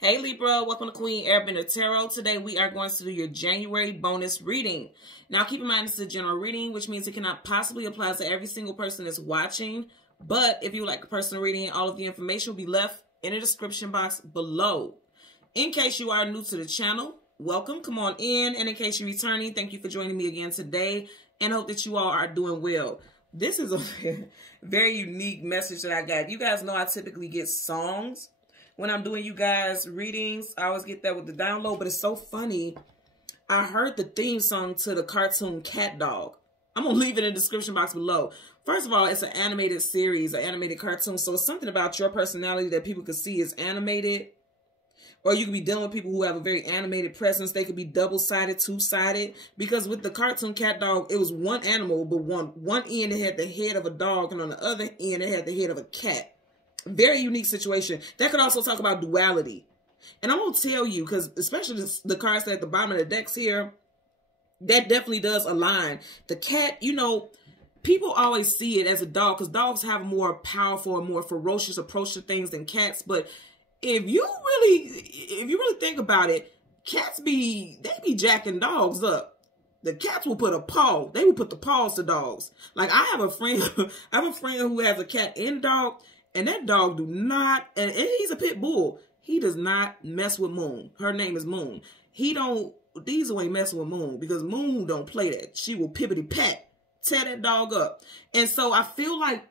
Hey Libra, welcome to Queen Airbender Tarot. Today we are going to do your January bonus reading. Now keep in mind this is a general reading, which means it cannot possibly apply to every single person that's watching. But if you would like a personal reading, all of the information will be left in the description box below. In case you are new to the channel, welcome, come on in. And in case you're returning, thank you for joining me again today and hope that you all are doing well. This is a very unique message that I got. You guys know I typically get songs when I'm doing you guys readings. I always get that with the download, but it's so funny. I heard the theme song to the cartoon Cat Dog. I'm going to leave it in the description box below. First of all, it's an animated series, an animated cartoon. So it's something about your personality that people can see is animated. Or you could be dealing with people who have a very animated presence. They could be double-sided, two-sided. Because with the cartoon Cat Dog, it was one animal, but one end it had the head of a dog, and on the other end it had the head of a cat. Very unique situation. That could also talk about duality. And I'm going to tell you, because especially the cards that at the bottom of the decks here, that definitely does align. The cat, you know, people always see it as a dog because dogs have a more powerful and more ferocious approach to things than cats. But if you really think about it, cats they be jacking dogs up. The cats will put a paw. They will put the paws to dogs. Like I have a friend who has a cat and dog. And that dog do not, and he's a pit bull. He does not mess with Moon. Her name is Moon. Diesel ain't messing with Moon because Moon don't play that. She will pippity pat, tear that dog up. And so I feel like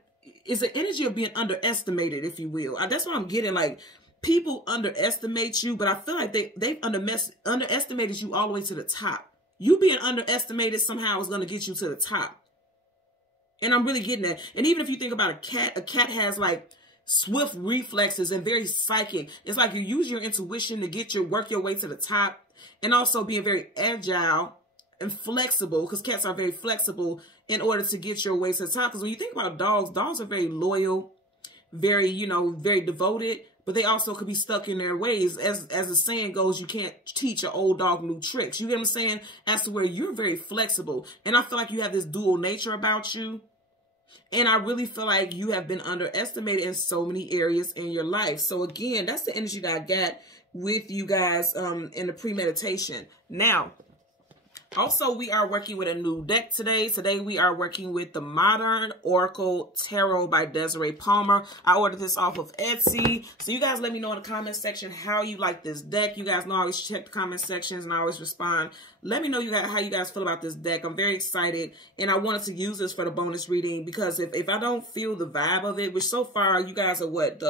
it's an energy of being underestimated, if you will. That's what I'm getting. Like people underestimate you, but I feel like they've underestimated you all the way to the top. You being underestimated somehow is going to get you to the top. And I'm really getting that. And even if you think about a cat has like swift reflexes and very psychic. It's like you use your intuition to work your way to the top, and also being very agile and flexible, because cats are very flexible in order to get your way to the top. Because when you think about dogs are very loyal, very, very devoted, but they also could be stuck in their ways. As the saying goes, you can't teach an old dog new tricks. You get what I'm saying? As to where you're very flexible. And I feel like you have this dual nature about you. And I really feel like you have been underestimated in so many areas in your life. So again, that's the energy that I got with you guys in the premeditation. Now, also, we are working with a new deck today. Today, we are working with the Modern Oracle Tarot by Desiree Palmer. I ordered this off of Etsy. So you guys let me know in the comment section how you like this deck. You guys know I always check the comment sections and I always respond. Let me know how you guys feel about this deck. I'm very excited. And I wanted to use this for the bonus reading because if I don't feel the vibe of it, which so far you guys are what?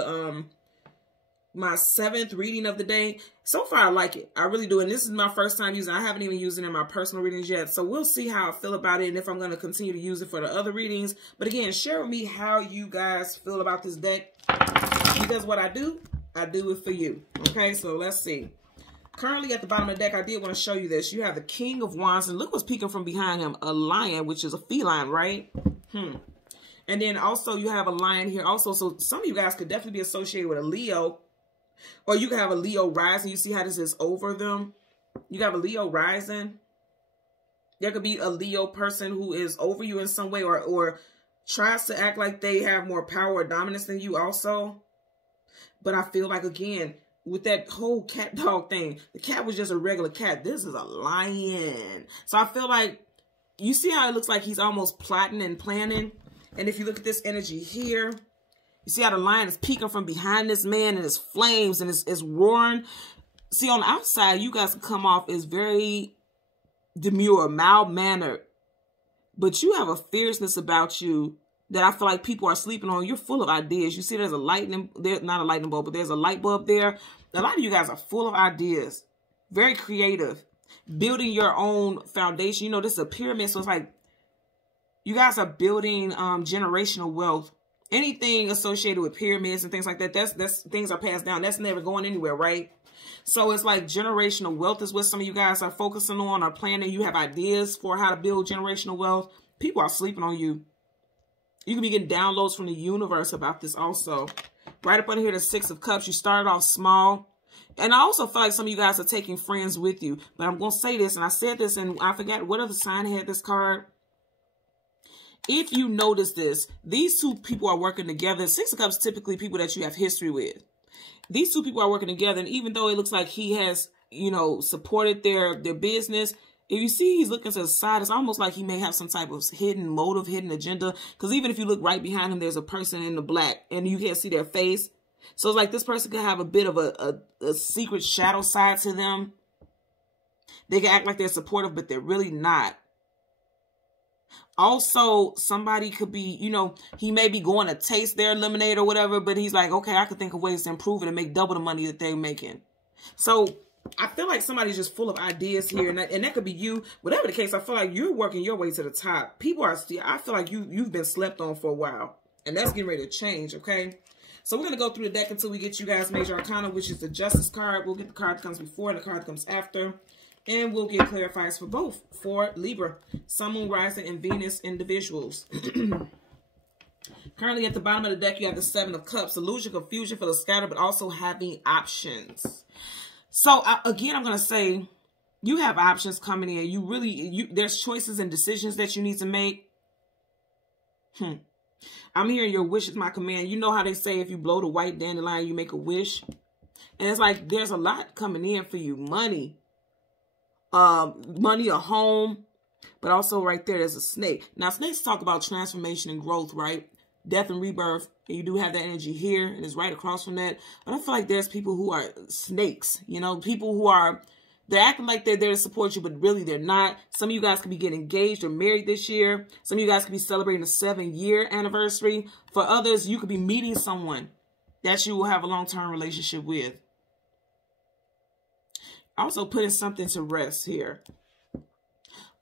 My 7th reading of the day. So far, I like it. I really do. And this is my first time using it. I haven't even used it in my personal readings yet. So we'll see how I feel about it and if I'm going to continue to use it for the other readings. But again, share with me how you guys feel about this deck. Because what I do it for you. Okay, so let's see. Currently at the bottom of the deck, I did want to show you this. You have the King of Wands. And look what's peeking from behind him. A lion, which is a feline, right? And then also you have a lion here also. So some of you guys could definitely be associated with a Leo. Or you can have a Leo rising. You see how this is over them? You have a Leo rising. There could be a Leo person who is over you in some way or tries to act like they have more power or dominance than you also. But I feel like, again, with that whole cat dog thing, the cat was just a regular cat. This is a lion. So I feel like, you see how it looks like he's almost plotting and planning? And if you look at this energy here, you see how the lion is peeking from behind this man and it's flames and it's roaring. See, on the outside, you guys can come off as very demure, mild-mannered. But you have a fierceness about you that I feel like people are sleeping on. You're full of ideas. You see there's a lightning, not a lightning bulb, but there's a light bulb there. A lot of you guys are full of ideas. Very creative. Building your own foundation. You know, this is a pyramid, so it's like you guys are building generational wealth. Anything associated with pyramids and things like that, that's things are passed down. That's never going anywhere, right? So it's like generational wealth is what some of you guys are focusing on or planning. You have ideas for how to build generational wealth. People are sleeping on you. You can be getting downloads from the universe about this also. Right up under here, the 6 of Cups. You started off small. And I also feel like some of you guys are taking friends with you. But I'm going to say this, and I said this, and I forgot what other sign had this card. If you notice this, these two people are working together. 6 of Cups, typically people that you have history with. These two people are working together, and even though it looks like he has, you know, supported their business, if you see he's looking to the side, it's almost like he may have some type of hidden motive, hidden agenda. Because even if you look right behind him, there's a person in the black, and you can't see their face. So it's like this person could have a bit of a secret shadow side to them. They can act like they're supportive, but they're really not. Also, somebody could be, you know, he may be going to taste their lemonade or whatever, but he's like, okay, I could think of ways to improve it and make double the money that they're making. So I feel like somebody's just full of ideas here, and that could be you. Whatever the case, I feel like you're working your way to the top. People are still, I feel like you've been slept on for a while, and that's getting ready to change, okay? So we're going to go through the deck until we get you guys Major Arcana, which is the Justice card. We'll get the card that comes before and the card that comes after. And we'll get clarifiers for both for Libra, Sun, Moon, Rising, and Venus individuals. Currently at the bottom of the deck, you have the Seven of Cups. Illusion, confusion for the scattered, but also having options. So, again, I'm going to say you have options coming in. There's choices and decisions that you need to make. I'm hearing your wish is my command. You know how they say if you blow the white dandelion, you make a wish. And it's like there's a lot coming in for you. Money, a home, but also right there's a snake. Now, snakes talk about transformation and growth, right? Death and rebirth. And you do have that energy here, and it's right across from that. But I feel like there's people who are snakes, you know, people who are, they're acting like they're there to support you, but really they're not. Some of you guys could be getting engaged or married this year. Some of you guys could be celebrating a 7-year anniversary. For others, you could be meeting someone that you will have a long-term relationship with. Also putting something to rest here.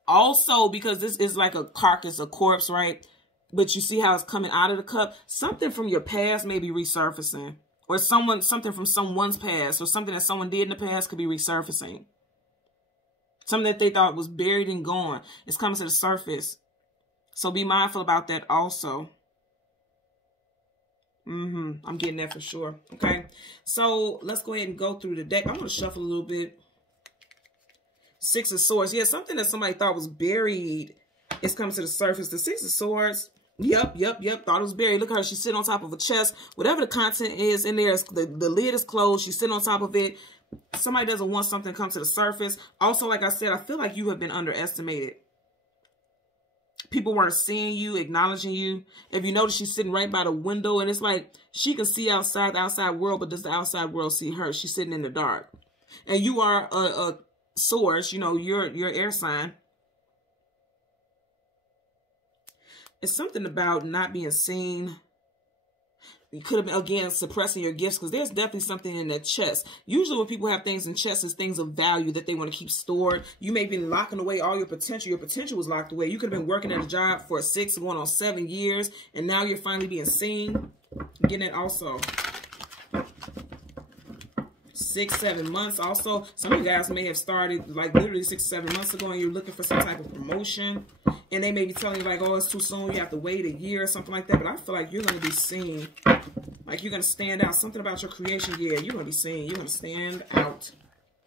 Also, because this is like a carcass, a corpse, right? But you see how it's coming out of the cup. Something from your past may be resurfacing. Or something from someone's past. Or something that someone did in the past could be resurfacing. Something that they thought was buried and gone. It's coming to the surface. So be mindful about that also. I'm getting that for sure. Okay. So let's go ahead and go through the deck. I'm going to shuffle a little bit. Six of Swords. Yeah, something that somebody thought was buried is coming to the surface. The Six of Swords. Yep. Thought it was buried. Look at her. She's sitting on top of a chest. Whatever the content is in there, the lid is closed. She's sitting on top of it. Somebody doesn't want something to come to the surface. Also, like I said, I feel like you have been underestimated. People weren't seeing you, acknowledging you. If you notice, she's sitting right by the window, and it's like she can see outside the outside world, but does the outside world see her? She's sitting in the dark. And you are a source, you know, you're air sign. It's something about not being seen. You could have been, again, suppressing your gifts, because there's definitely something in that chest. Usually when people have things in chests, it's things of value that they want to keep stored. You may be locking away all your potential. Your potential was locked away. You could have been working at a job for 6 going on 7 years, and now you're finally being seen. Getting it also. 6, 7 months. Also, some of you guys may have started like literally 6, 7 months ago, and you're looking for some type of promotion. And they may be telling you like, oh, it's too soon. You have to wait a year or something like that. But I feel like you're going to be seen. Like you're going to stand out. Something about your creation. Yeah, you're going to be seen. You're going to stand out.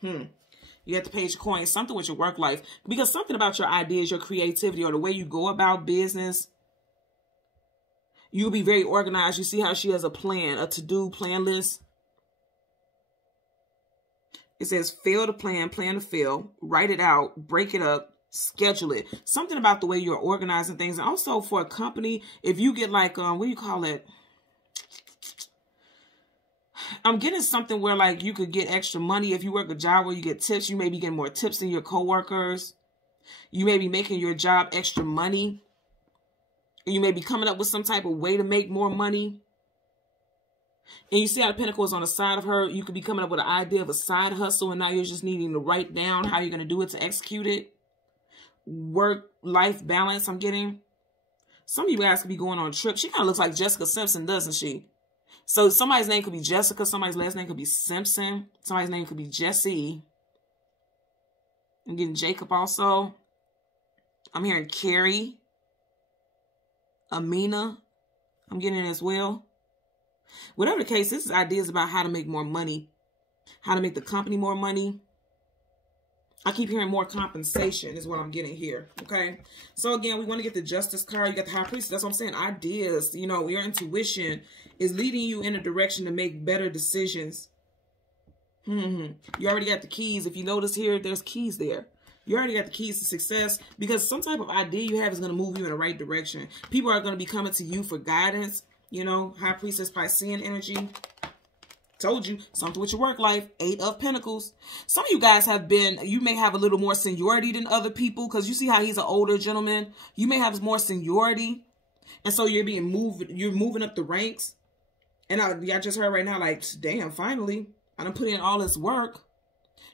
You have the Page of Coins. Something with your work life. Because something about your ideas, your creativity, or the way you go about business. You'll be very organized. You see how she has a plan, a to-do plan list. It says, fail to plan, plan to fail, write it out, break it up, schedule it. Something about the way you're organizing things. And also for a company, if you get like, what do you call it? I'm getting something where like you could get extra money. If you work a job where you get tips, you may be getting more tips than your coworkers. You may be making your job extra money. You may be coming up with some type of way to make more money. And you see how the pentacle is on the side of her. You could be coming up with an idea of a side hustle, and now you're just needing to write down how you're going to do it to execute it. Work-life balance, I'm getting. Some of you guys could be going on a trip. She kind of looks like Jessica Simpson, doesn't she? So somebody's name could be Jessica. Somebody's last name could be Simpson. Somebody's name could be Jesse. I'm getting Jacob also. I'm hearing Carrie. Amina. I'm getting it as well. Whatever the case, this is ideas about how to make more money. How to make the company more money. I keep hearing more compensation is what I'm getting here. Okay. So again, we want to get the Justice card. You got the High Priestess. That's what I'm saying. Ideas, you know, your intuition is leading you in a direction to make better decisions. You already got the keys. If you notice here, there's keys there. You already got the keys to success because some type of idea you have is going to move you in the right direction. People are going to be coming to you for guidance. You know, High Priestess, Piscean energy. Told you, something with your work life. 8 of Pentacles. Some of you guys have been, you may have a little more seniority than other people because you see how he's an older gentleman. You may have more seniority. And so you're being moved, you're moving up the ranks. And I just heard right now, like, damn, finally, I done put in all this work.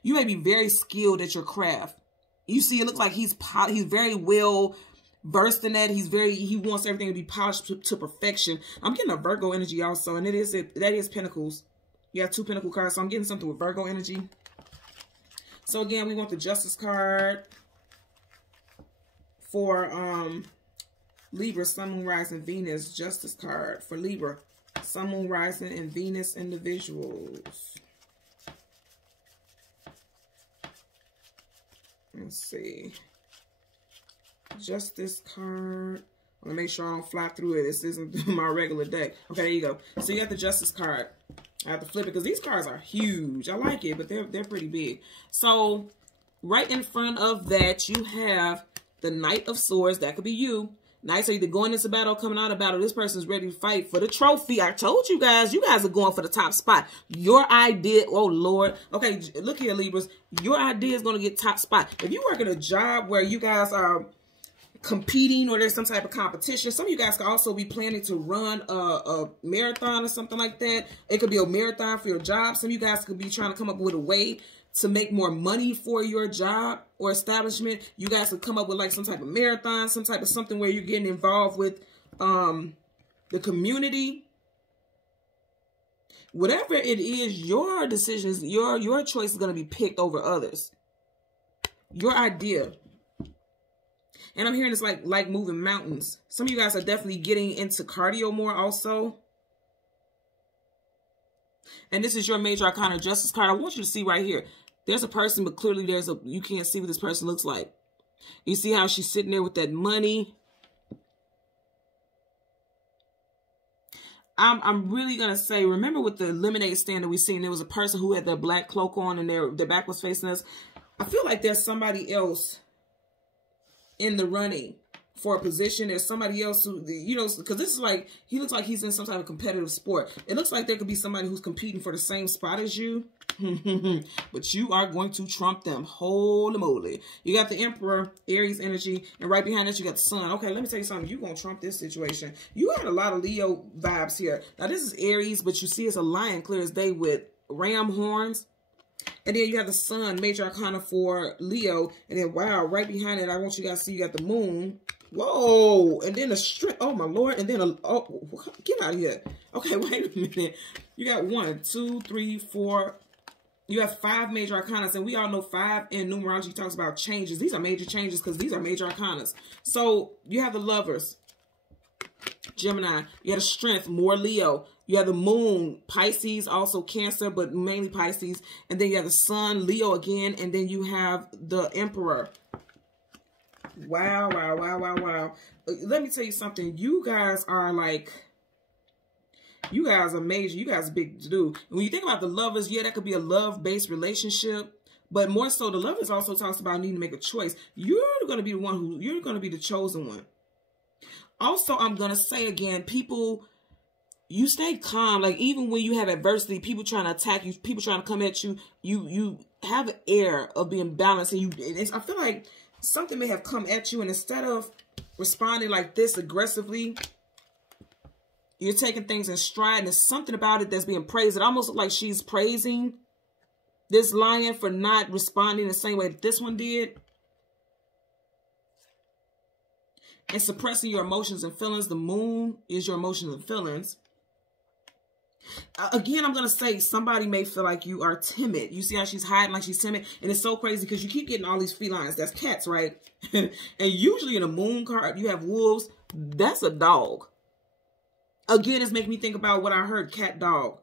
You may be very skilled at your craft. You see, it looks like he's very well versed in that. He wants everything to be polished to perfection. I'm getting a Virgo energy also, and that is Pentacles. You have 2 Pentacle cards, so I'm getting something with Virgo energy. So again, we want the Justice card for Libra, Sun, Moon, Rising, Venus. Justice card for Libra, Sun, Moon, Rising, and Venus individuals. Let's see. Justice card. I want to make sure I don't fly through it. This isn't my regular deck. Okay, there you go. So you got the Justice card. I have to flip it because these cards are huge. I like it, but they're pretty big. So right in front of that, you have the Knight of Swords. That could be you. Knights are either going into battle or coming out of battle. This person's ready to fight for the trophy. I told you guys are going for the top spot. Your idea, oh Lord. Okay, look here, Libras. Your idea is going to get top spot. If you work at a job where you guys are competing or there's some type of competition, some of you guys could also be planning to run a marathon or something like that. It could be a marathon for your job. Some of you guys could be trying to come up with a way to make more money for your job or establishment. You guys could come up with like some type of marathon, some type of something where you're getting involved with the community. Whatever it is, your decisions, your choice is going to be picked over others. Your idea. And I'm hearing it's like moving mountains. Some of you guys are definitely getting into cardio more also. And this is your Major Arcana Justice card. I want you to see right here. There's a person, but clearly you can't see what this person looks like. You see how she's sitting there with that money. I'm really going to say, remember with the lemonade stand that we seen, there was a person who had their black cloak on and their back was facing us. I feel like there's somebody else in the running for a position. There's somebody else who, you know, because this is like, he looks like he's in some type of competitive sport. It looks like there could be somebody who's competing for the same spot as you. But you are going to trump them. Holy moly. You got the Emperor, Aries energy, and right behind that you got the Sun. Okay, let me tell you something. You're going to trump this situation. You had a lot of Leo vibes here. Now, this is Aries, but you see it's a lion clear as day with ram horns. And then you have the Sun, Major Arcana for Leo. And then, wow, right behind it, I want you guys to see you got the Moon. Whoa. And then the strength. Oh, my Lord. And then, oh, get out of here. Okay, wait a minute. You got 1, 2, 3, 4. You have 5 Major Arcanas. And we all know 5 in numerology talks about changes. These are major changes because these are Major Arcanas. So you have the Lovers, Gemini. You have the Strength, more Leo. You have the Moon, Pisces, also Cancer, but mainly Pisces. And then you have the Sun, Leo again. And then you have the Emperor. Wow, wow, wow, wow, wow. Let me tell you something. You guys are like, you guys are major. You guys are big to do. And when you think about the Lovers, yeah, that could be a love-based relationship. But more so, the Lovers also talks about needing to make a choice. You're going to be the one who, you're going to be the chosen one. Also, I'm going to say again, people, you stay calm. Like, even when you have adversity, people trying to attack you, people trying to come at you, you have an air of being balanced. And I feel like something may have come at you, and instead of responding like this aggressively, you're taking things in stride, and there's something about it that's being praised. It almost looks like she's praising this lion for not responding the same way that this one did. And suppressing your emotions and feelings. The Moon is your emotions and feelings. Again, I'm going to say somebody may feel like you are timid. You see how she's hiding like she's timid? And it's so crazy because you keep getting all these felines. That's cats, right? And usually in a Moon card, you have wolves. That's a dog. Again, it's making me think about what I heard, cat, dog.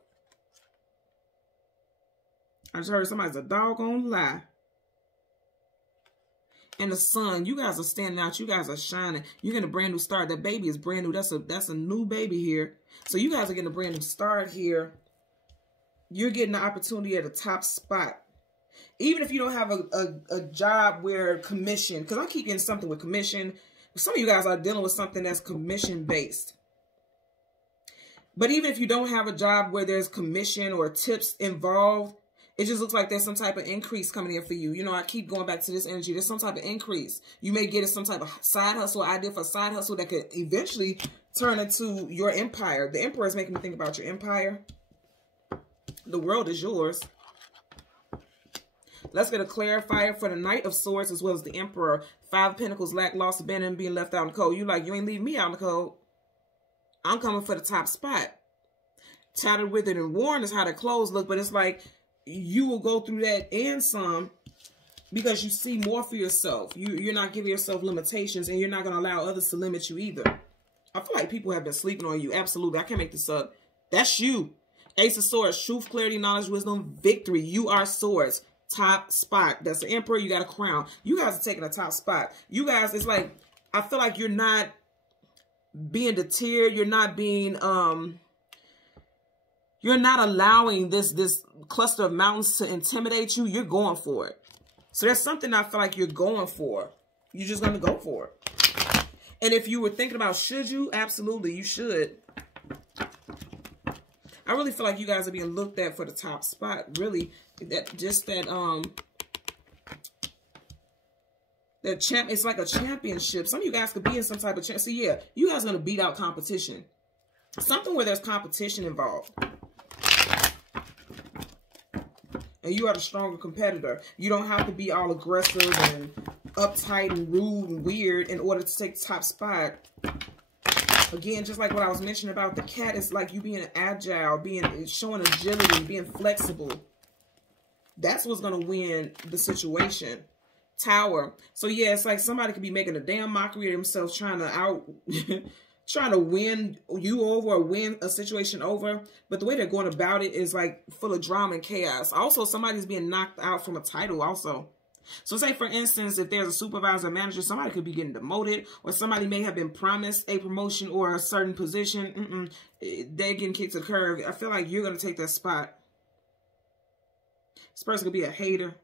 I just heard somebody's a doggone lie. And the sun, you guys are standing out. You guys are shining. You're getting a brand new start. That baby is brand new. That's a new baby here. So you guys are getting a brand new start here. You're getting the opportunity at a top spot. Even if you don't have a job where commission, because I keep getting something with commission. Some of you guys are dealing with something that's commission based. But even if you don't have a job where there's commission or tips involved, it just looks like there's some type of increase coming in for you. You know, I keep going back to this energy. There's some type of increase. You may get some type of side hustle, idea for a side hustle that could eventually turn into your empire. The Emperor is making me think about your empire. The world is yours. Let's get a clarifier for the Knight of Swords as well as the Emperor. 5 of Pentacles, lack, loss, abandonment, being left out in the cold. You like, you ain't leaving me out in the cold. I'm coming for the top spot. Tattered, withered, and worn is how the clothes look, but it's like you will go through that and some because you see more for yourself. You're not giving yourself limitations, and you're not going to allow others to limit you either. I feel like people have been sleeping on you. Absolutely. I can't make this up. That's you. Ace of Swords, truth, clarity, knowledge, wisdom, victory. You are swords. Top spot. That's the Emperor. You got a crown. You guys are taking a top spot. You guys, it's like, I feel like you're not being deterred. You're not being, you're not allowing this cluster of mountains to intimidate you. You're going for it. So there's something I feel like you're going for. You're just going to go for it. And if you were thinking about should you, absolutely, you should. I really feel like you guys are being looked at for the top spot. Really, it's like a championship. Some of you guys could be in some type of champ. See, yeah, you guys are going to beat out competition. Something where there's competition involved. And you are the stronger competitor. You don't have to be all aggressive and uptight and rude and weird in order to take the top spot. Again, just like what I was mentioning about the cat, it's like you being agile, showing agility, being flexible. That's what's going to win the situation. Tower. So yeah, it's like somebody could be making a damn mockery of themselves, trying to win you over or win a situation over. But the way they're going about it is like full of drama and chaos. Also, somebody's being knocked out from a title also. So say, for instance, if there's a supervisor or manager, somebody could be getting demoted, or somebody may have been promised a promotion or a certain position. They're getting kicked to the curb. I feel like you're going to take that spot. This person could be a hater.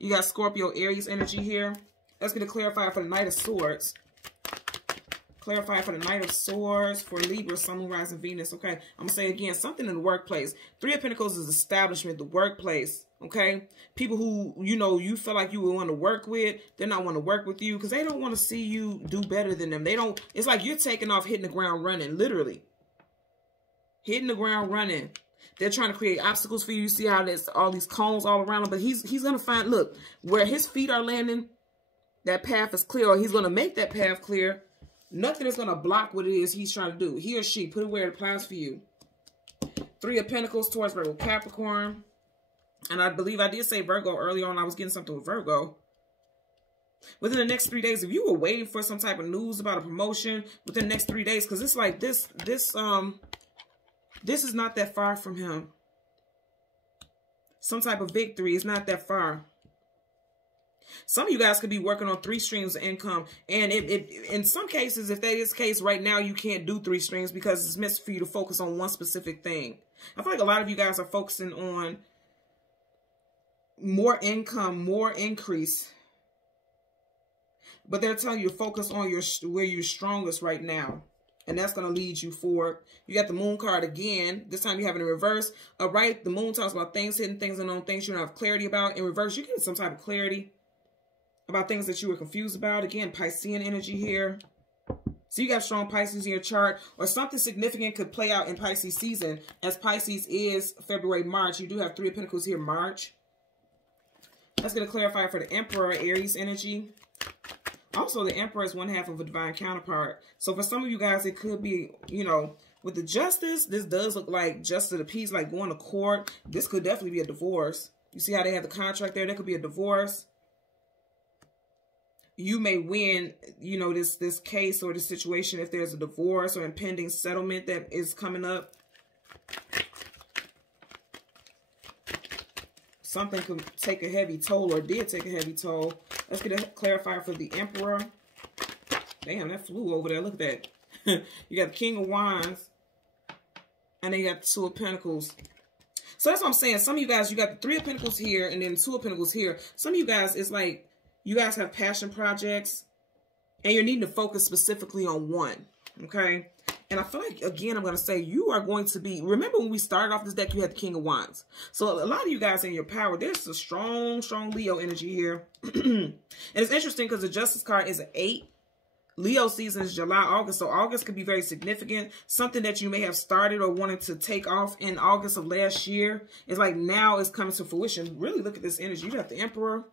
You got Scorpio, Aries energy here. Let's get a clarifier for the Knight of Swords. Clarify for the Knight of Swords for Libra, Sun, Moon, Rising, Venus. Okay, I'm going to say again, something in the workplace. 3 of Pentacles is establishment, the workplace. Okay, people who, you know, you feel like you would want to work with, they're not want to work with you because they don't want to see you do better than them. They don't, it's like you're taking off, hitting the ground running, literally. Hitting the ground running. They're trying to create obstacles for you. You see how there's all these cones all around him, but he's going to find, look, where his feet are landing, that path is clear, or he's going to make that path clear. Nothing is going to block what it is he's trying to do. He or she, put it where it applies for you. 3 of Pentacles, Taurus, Virgo, Capricorn. And I believe I did say Virgo earlier on. I was getting something with Virgo. Within the next 3 days, if you were waiting for some type of news about a promotion, within the next 3 days, because it's like this is not that far from him. Some type of victory is not that far. Some of you guys could be working on 3 streams of income. And in some cases, if that is the case, right now you can't do 3 streams because it's meant for you to focus on one specific thing. I feel like a lot of you guys are focusing on more income, more increase. But they're telling you to focus on where you're strongest right now. And that's going to lead you forward. You got the Moon card again. This time you have it in reverse. Right, the Moon talks about things, hidden things, unknown things you don't have clarity about. In reverse, you get some type of clarity about things that you were confused about. Again, Piscean energy here. So you got strong Pisces in your chart, or something significant could play out in Pisces season. As Pisces is February, March, you do have 3 of Pentacles here, March. Let's get a clarifier for the Emperor, Aries energy. Also, the Emperor is 1/2 of a divine counterpart. So for some of you guys, it could be, you know, with the Justice, this does look like justice of the peace, like going to court. This could definitely be a divorce. You see how they have the contract there? There could be a divorce. You may win, you know, this case or this situation if there's a divorce or impending settlement that is coming up. Something could take a heavy toll or did take a heavy toll. Let's get a clarifier for the Emperor. Damn, that flew over there. Look at that. You got the King of Wands. And then you got the Two of Pentacles. So that's what I'm saying. Some of you guys, you got the Three of Pentacles here and then Two of Pentacles here. Some of you guys, it's like you guys have passion projects and you're needing to focus specifically on one. Okay? And I feel like, again, I'm going to say you are going to be... Remember when we started off this deck, you had the King of Wands. So a lot of you guys in your power, there's a strong, strong Leo energy here. And it's interesting because the Justice card is an 8. Leo season is July, August. So August could be very significant. Something that you may have started or wanted to take off in August of last year. It's like now it's coming to fruition. Really look at this energy. You got the Emperor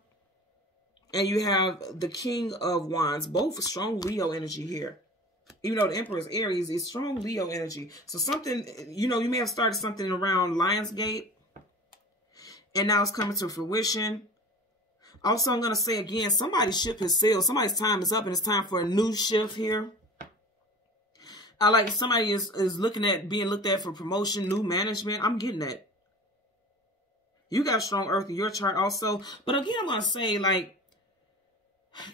and you have the King of Wands. Both strong Leo energy here. Even though the Emperor is Aries, it's strong Leo energy. So something, you know, you may have started something around Lionsgate. And now it's coming to fruition. Also, I'm going to say again, somebody's ship has sailed. Somebody's time is up and it's time for a new shift here. I like somebody is looking at being looked at for promotion, new management. I'm getting that. You got strong earth in your chart also. But again, I'm going to say like,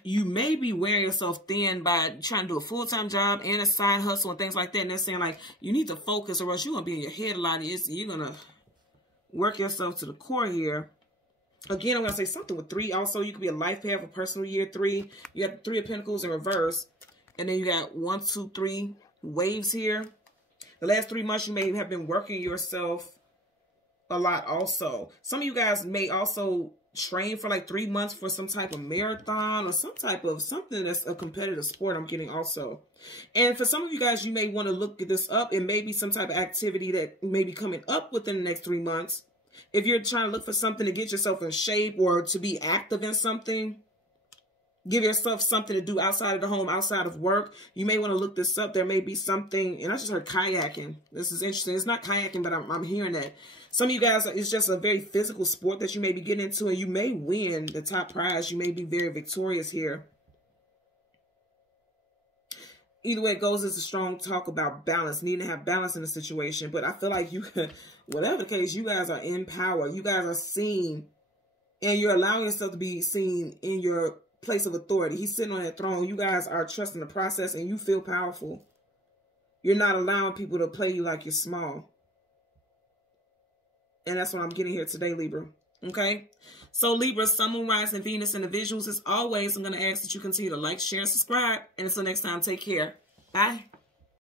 you may be wearing yourself thin by trying to do a full-time job and a side hustle and things like that. And they're saying like, you need to focus or else you're going to be in your head a lot. You're going to work yourself to the core here. Again, I'm going to say something with 3. Also, you could be a life path for personal year 3. You got the 3 of Pentacles in reverse. And then you got 1, 2, 3 waves here. The last 3 months, you may have been working yourself a lot also. Some of you guys may also train for like 3 months for some type of marathon or some type of something that's a competitive sport I'm getting also. And for some of you guys, you may want to look this up. It may be some type of activity that may be coming up within the next 3 months. If you're trying to look for something to get yourself in shape or to be active in something, give yourself something to do outside of the home, outside of work, you may want to look this up. There may be something, and I just heard kayaking. This is interesting. It's not kayaking, but I'm hearing that. Some of you guys, it's just a very physical sport that you may be getting into, and you may win the top prize. You may be very victorious here. Either way it goes, it's a strong talk about balance, needing to have balance in the situation. But I feel like you, whatever the case, you guys are in power. You guys are seen, and you're allowing yourself to be seen in your place of authority. He's sitting on that throne. You guys are trusting the process, and you feel powerful. You're not allowing people to play you like you're small. And that's what I'm getting here today, Libra. Okay? So, Libra, Sun, Moon, Rising, Venus, and the visuals. As always, I'm going to ask that you continue to like, share, and subscribe. And until next time, take care. Bye.